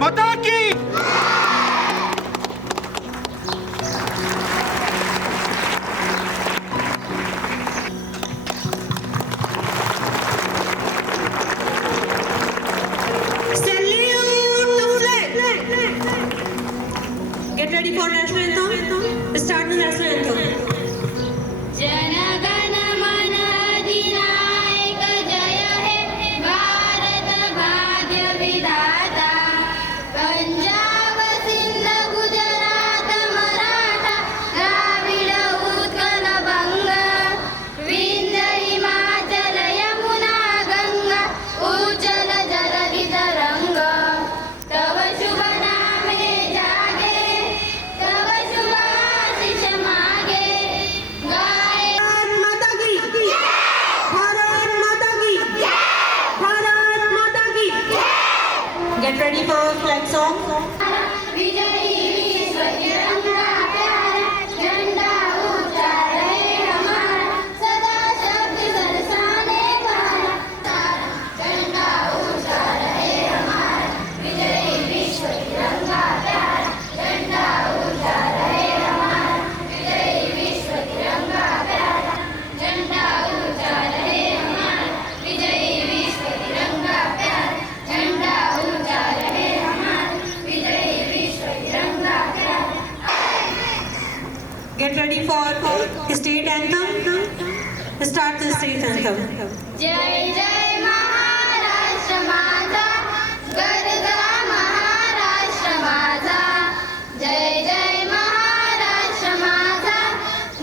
माता की Get ready for national anthem. Start the national anthem. जनगण मन अधिनायक जय हे भारत भाग्य विधाता पंजाब सिंध गुजरात मराठा द्राविड उत्कल बंग विंध्य हिमाचल यमुना गंगा उज्जल जलधि तरंग तव शुभ नामे जागे तव शुभ आशीष मागे गाय भारत माता की भारत माता की भारत माता की Get ready for flag song. विजयी विश्व तिरंगा प्यारा झंडा ऊंचा रहे हमारा सदा शक्ति बरसाने वाला तारा झंडा ऊंचा रहे हमारा विजयी विश्व तिरंगा प्यारा झंडा ऊंचा रहे हमारा विजयी विश्व तिरंगा प्यारा झंडा ऊंचा रहे हमारा विजयी विश्व तिरंगा प्यारा झंडा ऊंचा रहे हमारा विजयी विश्व तिरंगा प्यारा Get ready for state anthem. Start the state anthem. जय जय महाराष्ट्र माझा गरजा महाराष्ट्र माझा जय जय महाराष्ट्र माझा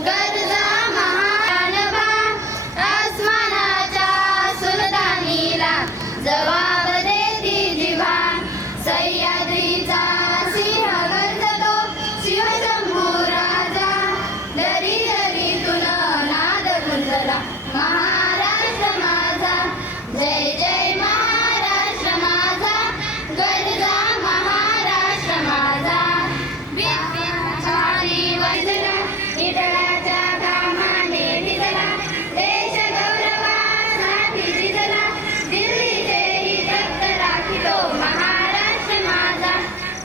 गरजा महाराणबा आसमानाच्या सुलतानीला जवाब देती जिव्हा सह्याद्रीचा सिंह गर्जतो शिवशंभू राजा दरी दरीतून नाद गुंजला महाराष्ट्र माझा जय जय महाराष्ट्र माझा गरजा महाराष्ट्र माझा विद्याचारी वजला इतराच्या घामाने भिजला देश गौरवासाठी झिजला दिल्लीचेही तख्त राखितो महाराष्ट्र माझा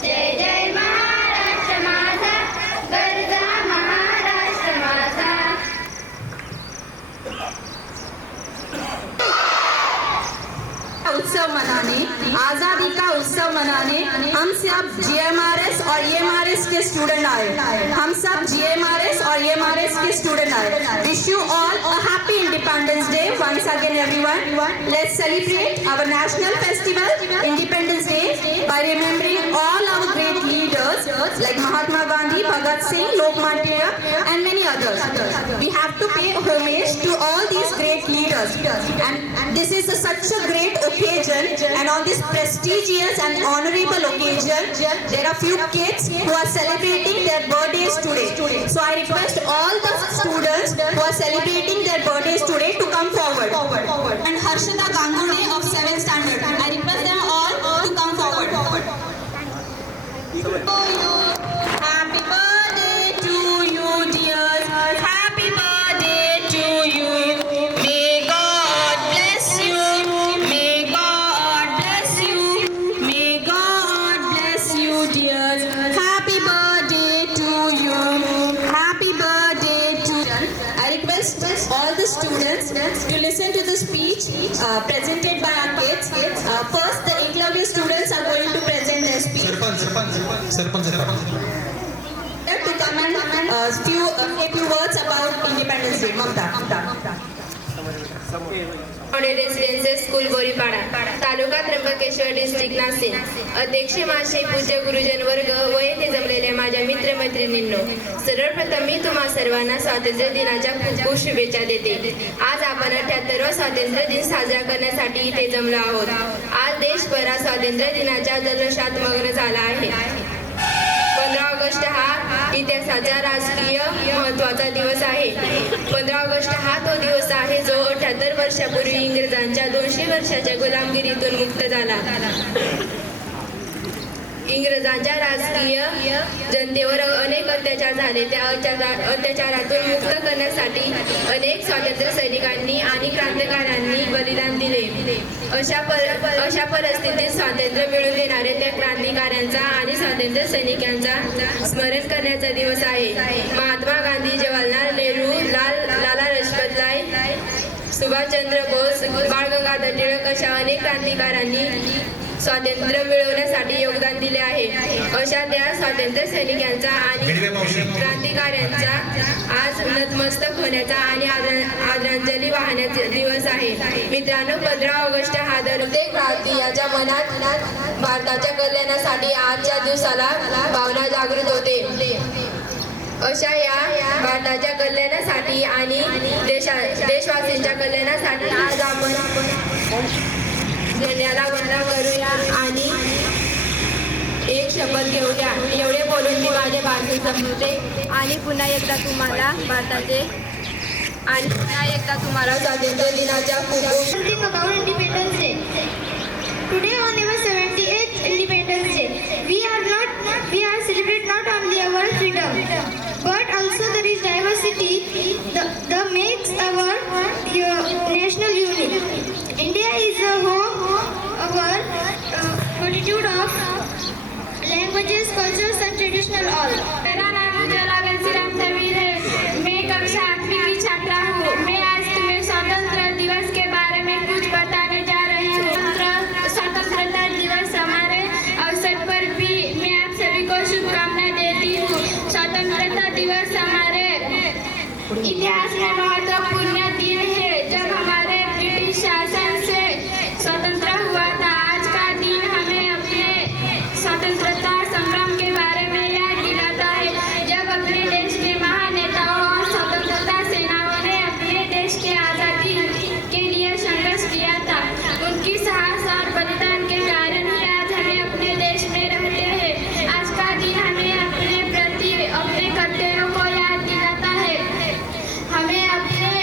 जय जय महाराष्ट्र माझा गरजा महाराष्ट्र माझा उत्सव मनाने आजादी का उत्सव मनाने हम सब जीएमआरएस और ईएमआरएस के स्टूडेंट आए हम सब जीएमआरएस और ईएमआरएस के स्टूडेंट आए wish you all a happy independence day once again everyone let's celebrate our national festival independence day by remembering all our great leaders like Mahatma Gandhi, Bhagat Singh, Lokmanya Tilak and many others. We have to pay homage to all these great leaders and this is such a great occasion and on this prestigious and honorable occasion there are few kids who are celebrating their birthdays today. So I request all the students who are celebrating their birthdays today to come forward. And Harshita Gangune of 7th standard, I request them all to come forward. Happy birthday to you, dear. Happy birthday to you. May God bless you. May God bless you. May God bless you, dear. Happy birthday to you. Happy birthday to you. I request all the students to listen to the speech presented by our kids. First, the Eklavya students are going to present their speech. Sarpanch To come and say few words about Independence Day. Mamta. Residential school Boripada, taluka Trimbakeshwar, district Nashik. अध्यक्ष माशे, पूज्य गुरुजन वर्ग व येथे जमलेल्या माझ्या मित्रमैत्रिणींनो, सर्वप्रथम मी तुम्हा सर्वांना स्वातंत्र्य दिनाच्या खूप खूप शुभेच्छा देते. आज आपण 78वा स्वातंत्र्य दिन साजरा करण्यासाठी इथे जमलो आहोत. आज देशभरात स्वातंत्र्य दिनाच्या जल्लोषात मग्न झाला आहे. 15 ऑगस्ट हा इतिहासाचा राजकीय महत्त्वाचा दिवस आहे. 15 ऑगस्ट हा तो दिवस आहे जो 78 वर्षापूर्वी इंग्रजांच्या 200 वर्षाच्या गुलामगिरीतून मुक्त झाला. इंग्रजांच्या राजकीय जनतेवर अनेक अत्याचार झाले. त्या अत्याचारातून मुक्त करण्यासाठी अनेक स्वातंत्र्य सैनिकांनी आणि क्रांतिकारकांनी बलिदान दिले. अशा परिस्थितीत स्वातंत्र्य मिळवून देणारे त्या क्रांतिकारकांचा आणि स्वातंत्र्य सैनिकांचा स्मरण करण्याचा दिवस आहे. महात्मा गांधी, जवाहरलाल नेहरू, लाला लजपत राय, सुभाषचंद्र बोस, बाळ गंगाधर टिळक अशा अनेक क्रांतिकारकांनी स्वातंत्र्य मिळवण्यासाठी योगदान दिले आहे. अशा त्या स्वातंत्र्य सैनिकांचा आणि क्रांतिकारकांचा आज नतमस्तक होण्याचा आणि आदरांजली वाहण्याचा दिवस आहे. मित्रांनो, 15 ऑगस्ट हा प्रत्येक भारतीयाच्या मनात भारताच्या कल्याणासाठी आजच्या दिवसाला भावना जागृत होते. अशा या भारताच्या कल्याणासाठी आणि देशवासींच्या कल्याणासाठी आज आपण झेंड्याला वंदन करूया आणि एक शपथ घेऊया. एवढे बोलून मी माझे भाषण संपवते आणि पुन्हा एकदा तुम्हाला स्वातंत्र्य दिनाच्या खूप Something about Independence Day. Today on our 78th Independence Day, we are celebrate not only our freedom, but also there is diversity that makes our national unique. India is a home of our multitude of languages, cultures and traditional all. मेरा नाम उज्ज्वला बेंसीराम समीर है. मैं कक्षा 8वीं की छात्रा हूँ. मैं आज तुम्हें स्वतंत्रता दिवस के बारे में कुछ बताने जा रही हूँ. स्वतंत्रता दिवस हमारे अवसर पर भी मैं आप सभी को शुभकामनाएं देती हूँ. स्वतंत्रता दिवस हमारे इतिहास में महत्वपूर्ण दिन है. जब हमारे ब्रिटिश शासन से स्वतंत्र हुआ था, आज का दिन हमें अपने स्वतंत्रता संग्राम के बारे में याद दिलाता है. जब अपने देश के महान नेताओं और स्वतंत्रता सेनाओं ने अपने देश के आज़ादी के लिए संघर्ष किया था, उनकी साहस और बलिदान के कारण ही आज हमें अपने देश में रहते हैं. आज का दिन हमें अपने प्रति अपने कर्तव्यों को याद दिलाता है. हमें अपने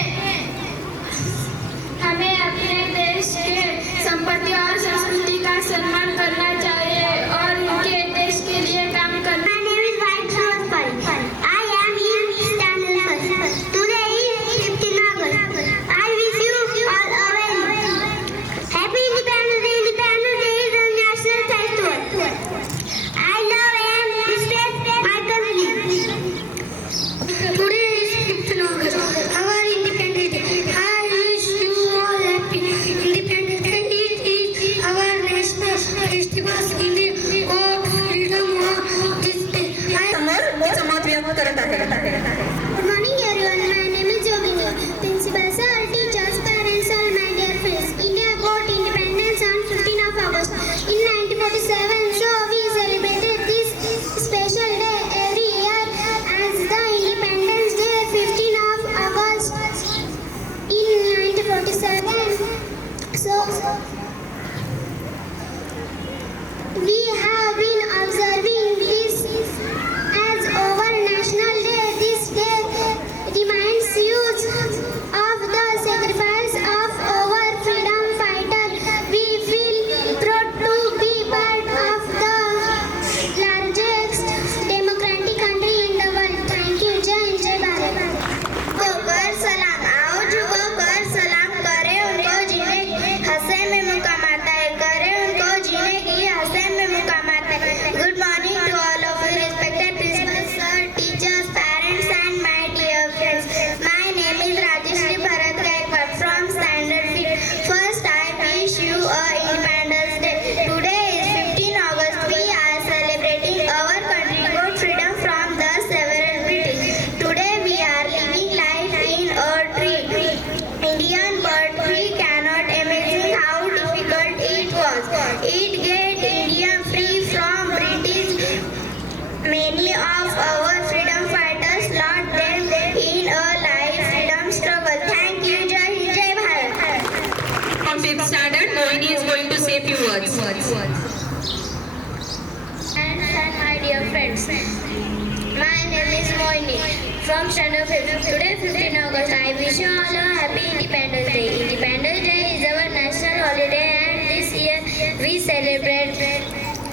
from standard 5. Today 15 August. I wish you all a happy Independence Day. Independence Day is our national holiday and this year we celebrate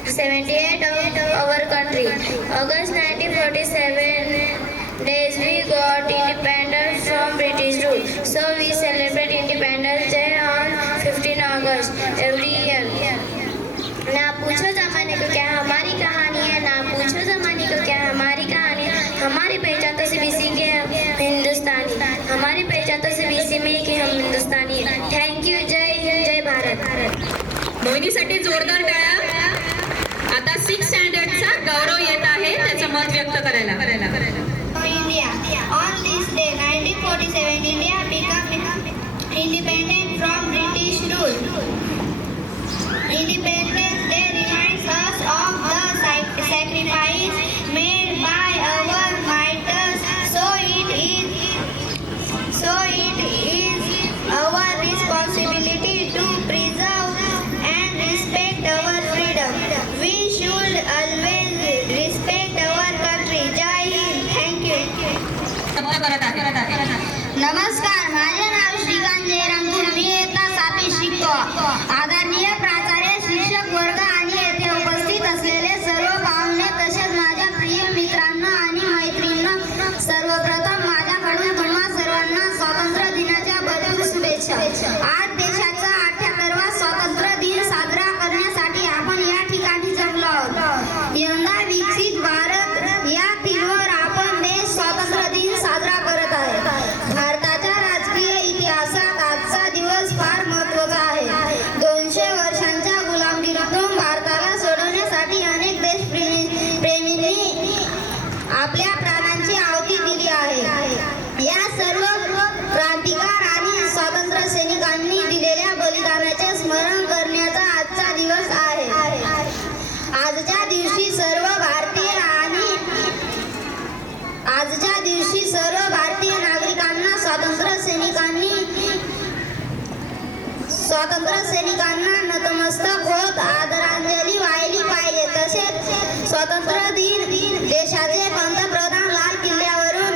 78 of our country. August 1947 days we got independence from British rule. So we celebrate Independence Day on 15 August every year. ना पूछो जमाने को क्या हमारी कहानी है, ना पूछो जमाने को क्या हमारी कहानी है. हमारी पहचान तो सिर्फ इसी के हिंदुस्तानी, हमारी पहचान तो सिर्फ इसी में कि हम हिंदुस्तानी हैं. Thank you. जय हिंद, जय भारत. मोहिनीसाठी जोरदार टाळ्या. आता 6th स्टँडर्डचा गौरव येत आहे त्याचं मत व्यक्त करायला. India. On this day, 1947, India became independent from British rule. Independence Day reminds us of the sacrifice made by our martyrs. So it is our responsibility to preserve and respect our freedom. We should always respect our country. Jai Hind. Thank you. नमस्कार, माझे नाव श्रीकांत जयराम गुरु. मी इयत्ता 7वी शिकतो. आदरणीय प्राचार्य, शिक्षक वर्ग आणि येथे उपस्थित असलेले सर्व पाहुणे तसेच माझ्या प्रिय मित्रांनो आणि मैत्रिणींनो, सर्वप्रथम माझ्याकडून तुम्हा सर्वांना स्वातंत्र्य दिनाच्या भरपूर शुभेच्छा. आज देशाचा 78वा स्वातंत्र्य दिन साजरा करण्यासाठी आपण या ठिकाणी जमलो आहोत. यंदा विकसित भारत या थीमवर आपण देश स्वातंत्र्य दिन साजरा करत आहे. भारताच्या राजकीय इतिहासात आजचा दिवस फार महत्त्वाचा आहे. 200 वर्षांच्या गुलामगिरीतून भारताला सोडवण्यासाठी अनेक देशप्रेमींनी आपल्या प्राणांची आहुती दिली आहे. या सर्व क्रांतिकार आणि स्वातंत्र्य सैनिकांनी दिलेल्या बलिदानाचे स्मरण करण्याचा आजचा दिवस आहे. आजच्या दिवशी सर्व भारतीय नागरिकांना स्वातंत्र्य सैनिकांना नतमस्तक होत आदरांजली वाहिली पाहिजे. तसेच स्वातंत्र्य दिन देशाचे पंतप्रधान लाल किल्ल्यावरून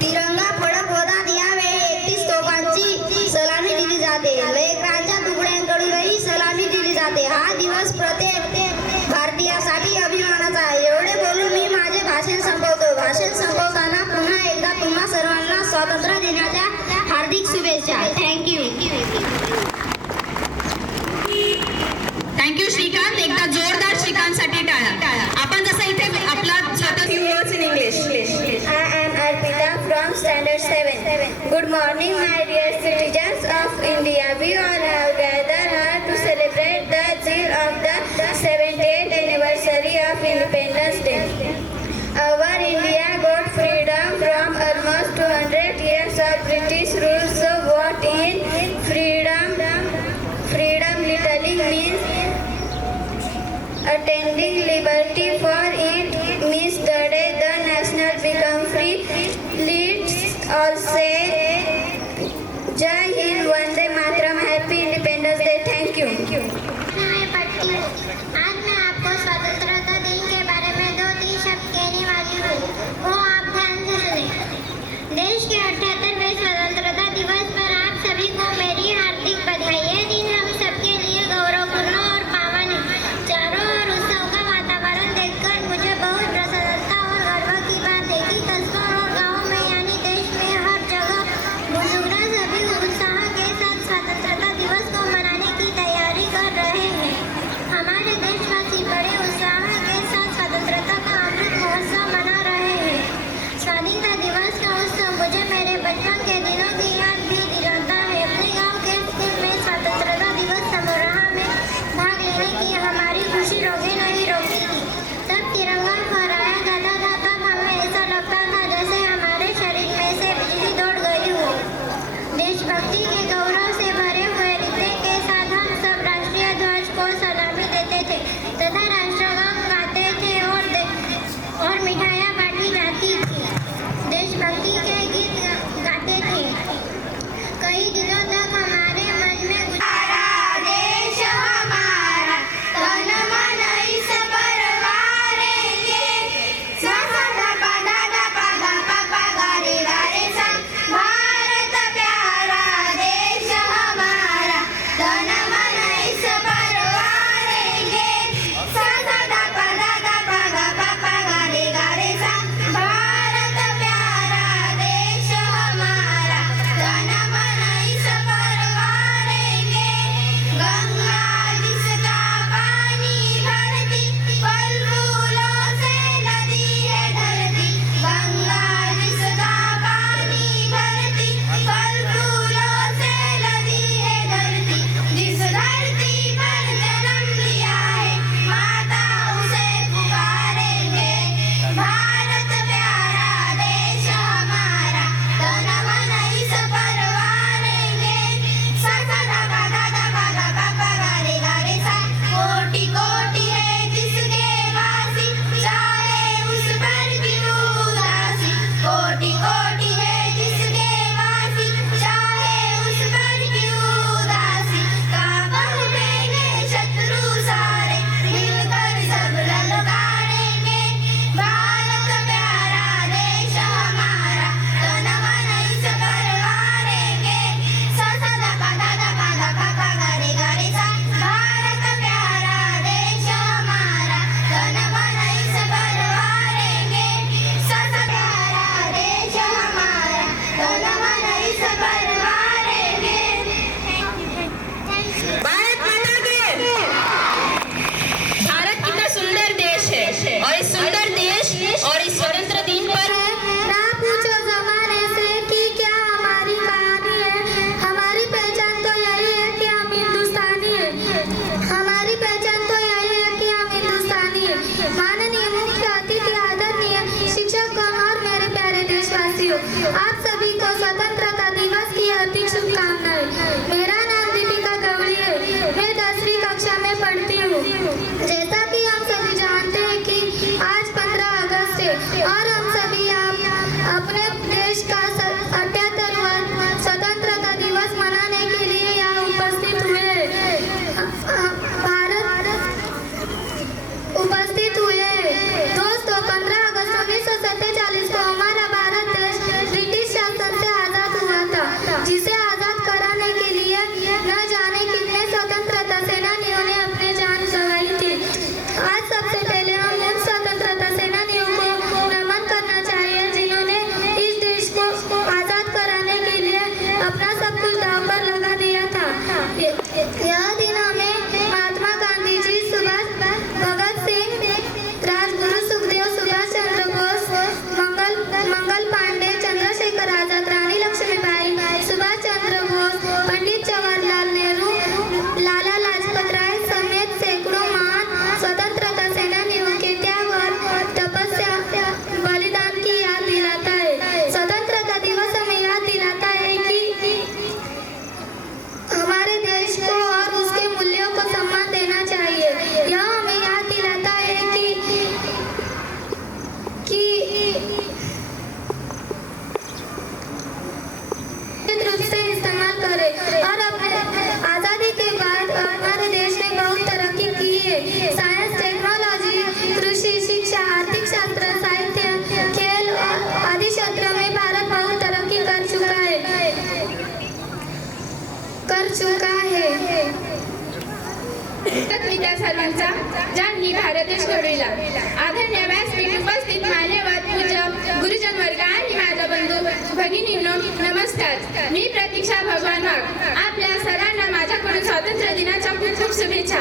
तिरंगा फडक होतात. यावेळी 31 तोफांची सलामी दिली जाते. लेकरांच्या तुकड्यांकडूनही सलामी दिली जाते. हा दिवस प्रत्येक भारतीयासाठी अभिमानाचा आहे. एवढे बोलून मी माझे भाषण संपवतो. भाषण संपवताना पुन्हा एकदा तुम्हा सर्वांना स्वातंत्र्य दिनाच्या हार्दिक शुभेच्छा. थँक्यू. थँक्यू श्रीकांत. एकदा जोरदार श्रीकांतसाठी टाळ्या. आपण जसं इथे आपला स्वतः words in English. I am Arpita from Standard 7. Good morning, my dear citizens of India. We all have gathered here to celebrate the thrill of the 78th anniversary of Independence Day. Our India got freedom from almost 200 years of British rule. So what is freedom? Freedom literally means attaining liberty. For it means the day the nation become free. Let's all say Jai Hind, Vande Mataram, Happy Independence Day. Thank you. आज मैं आपको स्वतंत्रता दिन के बारे में 2-3 शब्द कहने वाली हूँ. वो आप ध्यान से सुनें. देश के 78वें स्वतंत्रता दिवस पर आप सभी को मेरी हार्दिक बधाई. यह दिन हम सबके लिए गौरवपूर्ण और पावन है. चारों ओर उत्सव का वातावरण देखकर मुझे बहुत प्रसन्नता और गर्व की बात है कि कस्बों और गाँवों में यानी देश में हर जगह उत्सुक आहे. मी त्या सर्वांचा ज्यांनी भारत देश घडविला. आदरणीय व्यासपीठ उपस्थित मान्यवर पूज्य गुरुजन वर्ग आणि माझा बंधू भगिनींनो नमस्कार. मी प्रतीक्षा भगवान वाघ. आपल्या सर्वांना माझ्याकडून स्वातंत्र्य दिनाच्या खूप खूप शुभेच्छा.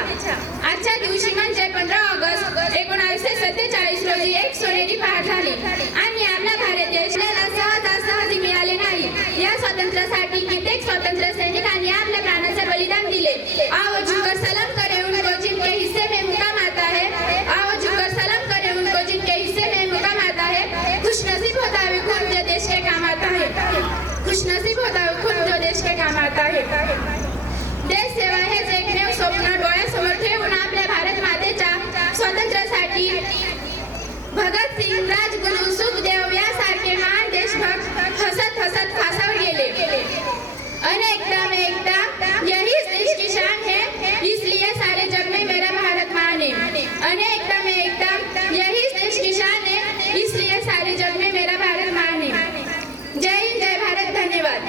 आजच्या दिवशी म्हणजे 15 ऑगस्ट 1947 रोजी एक सोनेरी पहाट झाली आणि आपला भारत देश सहजासहजी मिळाले नाही. या स्वातंत्र्यासाठी कित्येक स्वातंत्र्य सैनिकांनी आपल्या प्राणाचे बलिदान दिले. आओ झुककर सलाम करें उनको जिनके हिस्से में मुकाम आता है. आओ झुककर सलाम करें उनको जिनके हिस्से में मुकाम आता है. खुशनसीब होता है खून जो देश के काम आता है. खुशनसीब होता है खून जो देश के काम आता है. देश सेवा हेच एकमेव स्वप्न डोळ्यासमोर ठेवून आपल्या भारत मातेच्या स्वातंत्र्यासाठी भगतसिंग, राजगुरू, सुखदेव यासारखे महान देशभक्त हसत हसत फासावर गेले. अनेकदा में एकदा यही देश की शान है, इसलिए सारे जग में मेरा भारत महान है. अनेकदा में एकदा यही देश की शान है, इसलिए सारे जग में मेरा भारत महान है. जय हिंद, जय भारत. धन्यवाद.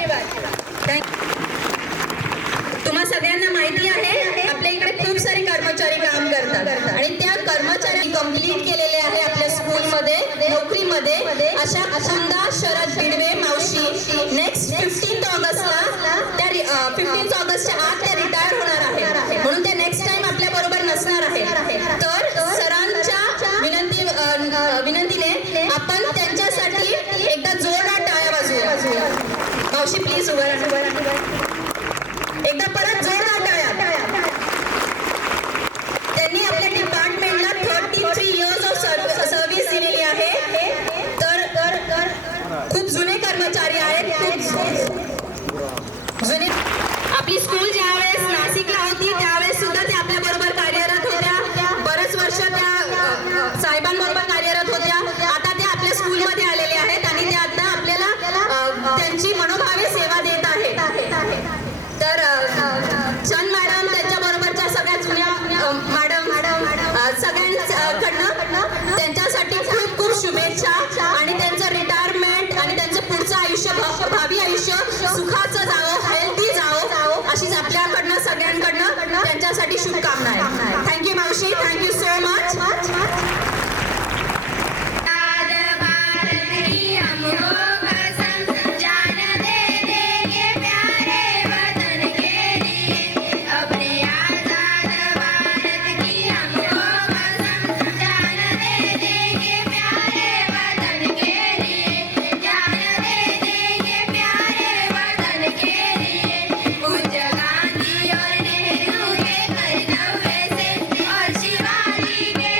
तुम्हा सगळ्यांना माहिती आहे आपल्या इकडे खूप सारे कर्मचारी काम करतात आणि त्या कर्मचारी कंप्लीट केलेले आहे आपल्या स्कूलमध्ये, नोकरीमध्ये. अशा सुंदर शरद बिडवे मावशी नेक्स्ट 15 ऑगस्टला त्या 15 ऑगस्टच्या आत त्या रिटायर होणार आहे, म्हणून त्या नेक्स्ट टाइम आपल्या बरोबर नसणार आहे. तर सरांच्या विनंतीने आपण त्यांच्यासाठी एकदा जोरदार टाळ्या वाजवूया. मावशी प्लीज उभा राहा. एकदा परत जोरदार टाळ्या. त्यांनी आपल्या डिपार्टमेंटला 33 इयर्स ऑफ सर्व्हिस दिलेली आहे. तर खूप जुने कर्मचारी आहेत, खूप जुने. आपली स्कूल ज्यावेळेस नाशिकला होती त्यावेळेस सुद्धा त्या आपल्या बरोबर कार्यरत होत्या. बरेच वर्ष त्या साहेबांबरोबर कार्यरत होत्या. आता त्या आपल्या स्कूलमध्ये आलेल्या आहेत आणि त्या आता आपल्याला त्यांची मनोभावे सेवा देत आहेत. तर चंद मॅडम त्यांच्या बरोबरच्या सगळ्या जुन्या मॅडम सगळ्यांकडनं त्यांच्यासाठी खूप खूप शुभेच्छा आणि त्यांचं रिटायरमेंट आणि त्यांचं पुढचं आयुष्य, भावी आयुष्य सुखाचं जावं, हेल्दी जावं, अशीच आपल्याकडनं सगळ्यांकडनं त्यांच्यासाठी शुभकामना आहे. थँक्यू मावशी, थँक्यू सो मच. पूज्य गांधी और नेहरू के कर्तव्य से और शिवाजी के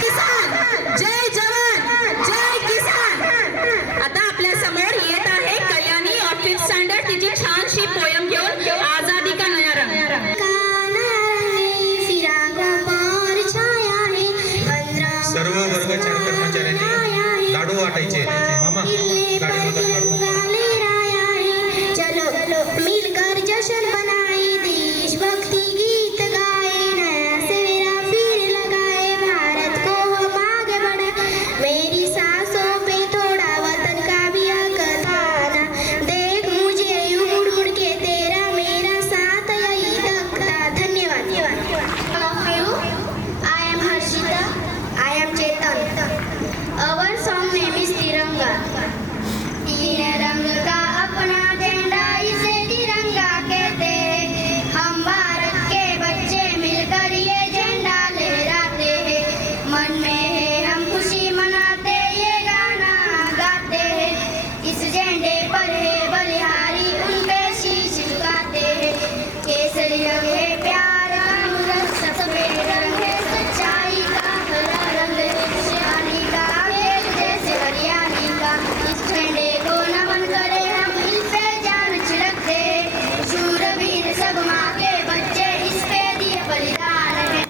किसान जय जवान जय किसान. आता आपल्या समोर येत आहे कल्याणी ऑफ 5th स्टँडर्ड. तिची छानशी पोयम घेऊन आजादी का नया रंग. सर्व वर्ग 4 कर्मचाऱ्यांनी लाडू वाटायचे. मामा गाडीमधून काढून. चलो मिलकर जश्न मनाए देशभक्ति गीत गाए नया सवेरा फिर लगाए भारत को हम आगे बढ़ाए मेरी सांसों पे थोड़ा वतन का भी हक था देख मुझे यूं उड़ उड़ के तेरा मेरा साथ यही धकता. धन्यवाद. I am Harshita. I am Chetan. Our song name is Tiranga. तीन रंग का अपना झंडा इसे तिरंगा कहते हैं. हम भारत के बच्चे मिलकर ये झंडा लहराते हैं. मन में है हम खुशी मनाते ये गाना गाते हैं. इस झंडे पर है बलिहारी उनके शीश झुकाते हैं. केसरी रंग है प्यार का रंग सफेद रंग है सच्चाई का हरा रंग खुशहाली का खेत जैसे हरियाली का. इस झंडे को नमन करे हम इस पे जान छिड़कते. शूरवीर सब माँ के बच्चे इस पे दिए बलिदान है.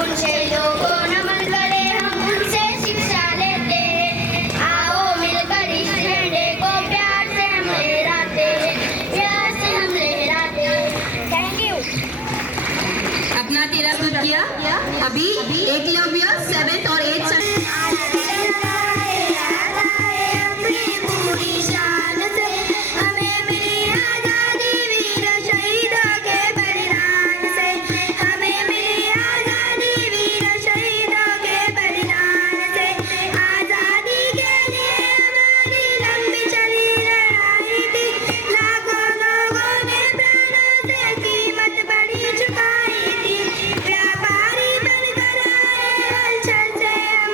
उन शहीदों को नमन करे हम उनसे शिक्षा लेते. आओ मिलकर इस झंडे को प्यार से हम लहराते हैं. प्यार से हम लहराते हैं. Thank you. अपना तिलक दूध किया. अभी एकलव्य 7th और 8th व्यापारी बनकर आए हलचल से हम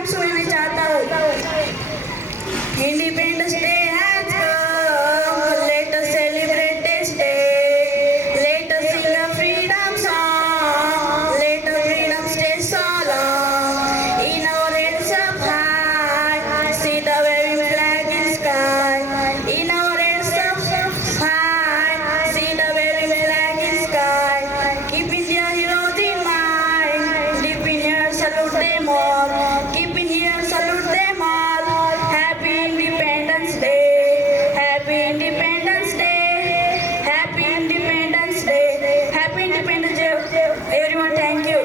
गिफ्ट मैं चाहता हूँ। Independence day has come, let us celebrate this day, let us sing a freedom song, let a freedom stay so long. In our heads up high, see the waving flag in sky. In our heads up high, see the waving flag in sky. Keep India heroes in mind, deep in here salute them all. Keep in here salute them all. Happy Independence Day, Happy Independence Day, Happy Independence Day, Happy Independence Day. Everyone, thank you.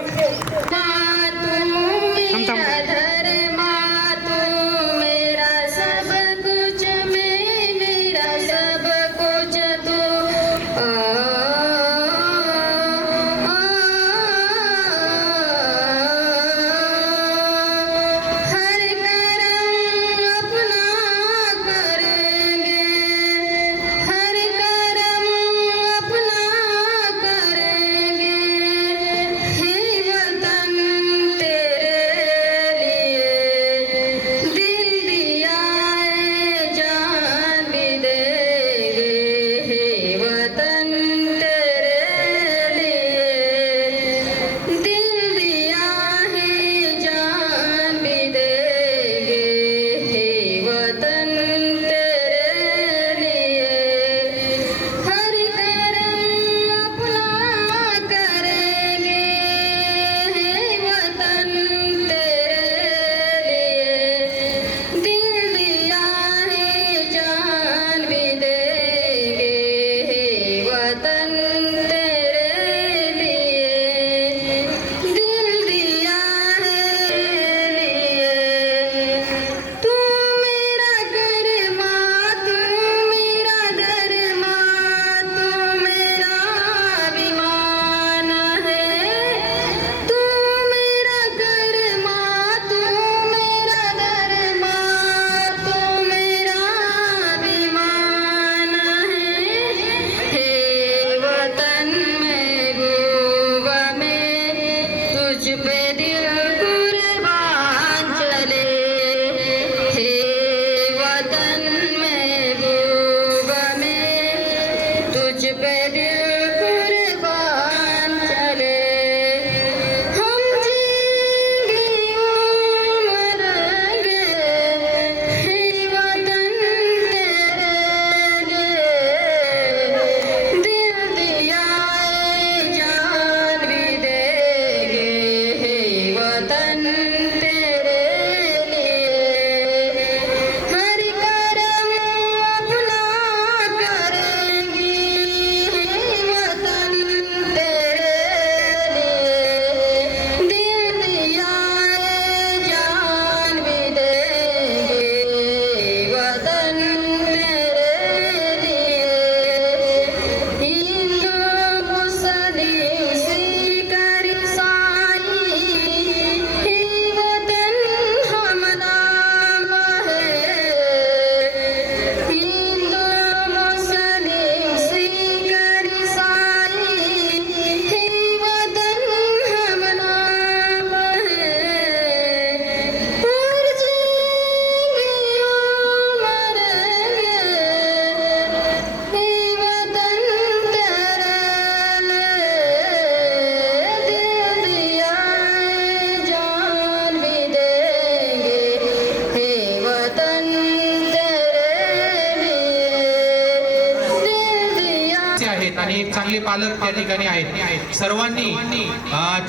आणि एक चांगले पालक त्या ठिकाणी आहेत. सर्वांनी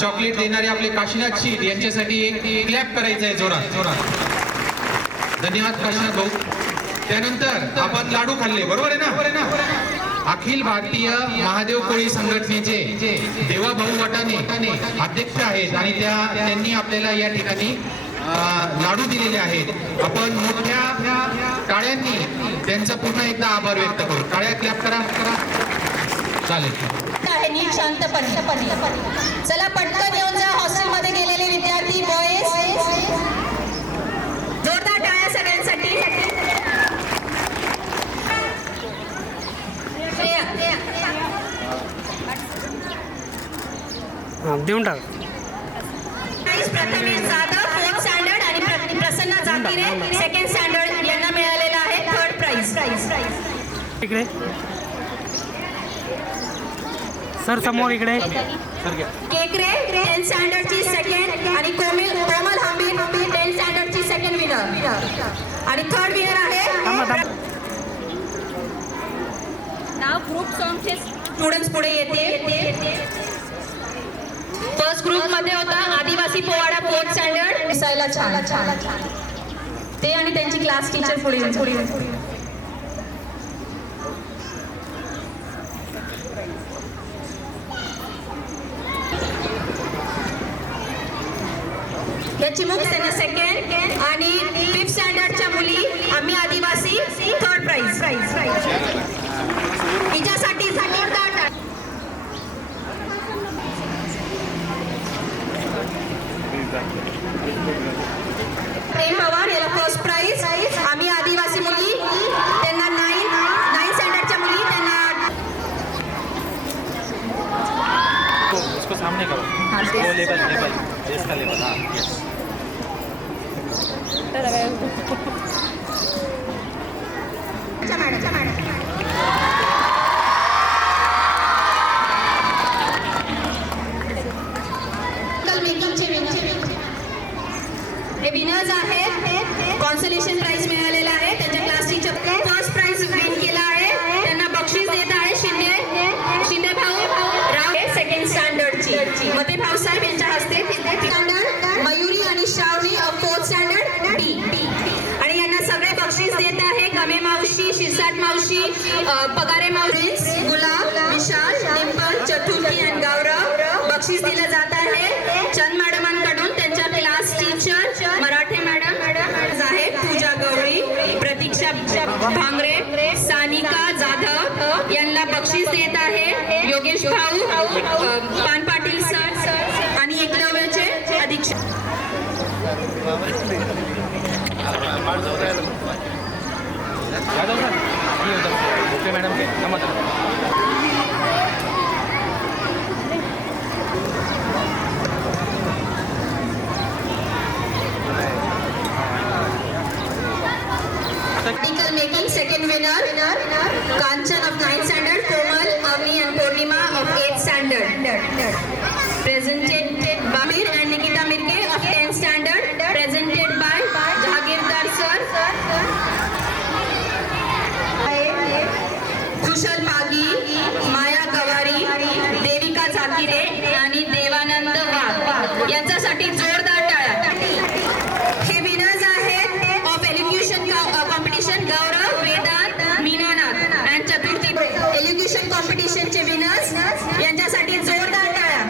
chocolate देणारे आपले काशीनाथ शीत यांच्यासाठी एक क्लॅप करायचं आहे जोरात जोरात. धन्यवाद काशीनाथ भाऊ. त्यानंतर आपण लाडू खाल्ले, बरोबर आहे ना. अखिल भारतीय महादेव कोळी संघटनेचे देवाभाऊ वटाने अध्यक्ष आहेत आणि त्यांनी आपल्याला या ठिकाणी लाडू दिलेले आहेत. आपण मोठ्या टाळ्यांनी त्यांचा पुन्हा एकदा आभार व्यक्त करू. टाळ्या क्लॅप करा. चालेल. नीट शांतपणे चला पटकन येऊन जा. हॉस्टेलमध्ये गेलेले विद्यार्थी बॉयज, जोरदार टाळ्या सगळ्यांसाठी. देऊन टाक. प्रथमेश जाधव 4th स्टँडर्ड आणि काकीने सेकंड स्टँडर्ड यांना मिळालेला आहे थर्ड प्राइज. इकडे सर समोर इकडे. केकरे 10th स्टँडर्डची सेकंड आणि कोमल हंबीर 10th स्टँडर्डची सेकंड विनर आणि थर्ड विनर आहे. नाव ग्रुप सॉन्गचे स्टुडंट्स पुढे येते. फर्स्ट ग्रुप मध्ये होता आदिवासी पोवाडा 4th स्टँडर्ड. दिसायला छान ते आणि त्यांची क्लास टीचर पुढे. चिमुक त्यांना सेकंड आणि 5th स्टँडर्डच्या मुली आम्ही आदिवासी थर्ड प्राइज. हिच्यासाठी प्रेम पवार याला फर्स्ट प्राइज. आम्ही आदिवासी मुली त्यांना 9th स्टँडर्डच्या मुली त्यांना उसको सामने करो. वो लेवल इसका लेवल. हाँ यस. हे विनर्स आहेत. कॉन्सोलेशन प्राइज मिळालेला आहे. त्यांच्या class teacher first prize win केला आहे. त्यांना बक्षीस देत आहे शिंदे भाऊ राव सेकंड स्टँडर्डची मते भाऊ साहेब यांच्या हस्ते. स्टँडर्ड मयुरी आणि श्रावणी 4th स्टँडर्ड बी आणि यांना सगळे बक्षीस देत आहे. गमे मावशी, शिरसाट मावशी, पगारे मावशी, गुलाब, विशाल, डिंपल, चतुर्थी आणि गौरव. बक्षीस दिलं जात आहे चंद मॅडमांकडून. त्यांच्या क्लास टीचर मराठे मॅडम आहे. पूजा गवळी, प्रतीक्षा भांगरे, सानिका जाधव यांना बक्षीस देत आहे. योगेश भाऊ, पान पाटील सर आणि एकलव्याचे अधीक्षक. Yadav sir okay madam K Article making second winner Kanchan of 9th standard, Komal, Avni and Purnima of 8th standard. Presented by Amir and Nikita Mirke of 10th standard. Presented by Jagirdar sir. कुशल पागी, माया गवारी, देविका झाकिरे आणि देवानंद वाघ यांच्यासाठी जोरदार टाळ्या. हे winners आहेत of education competition गौरव, वेदांत, मीनानाथ आणि चतुर्थी. Education कॉम्पिटिशनचे winners यांच्यासाठी जोरदार टाळ्या.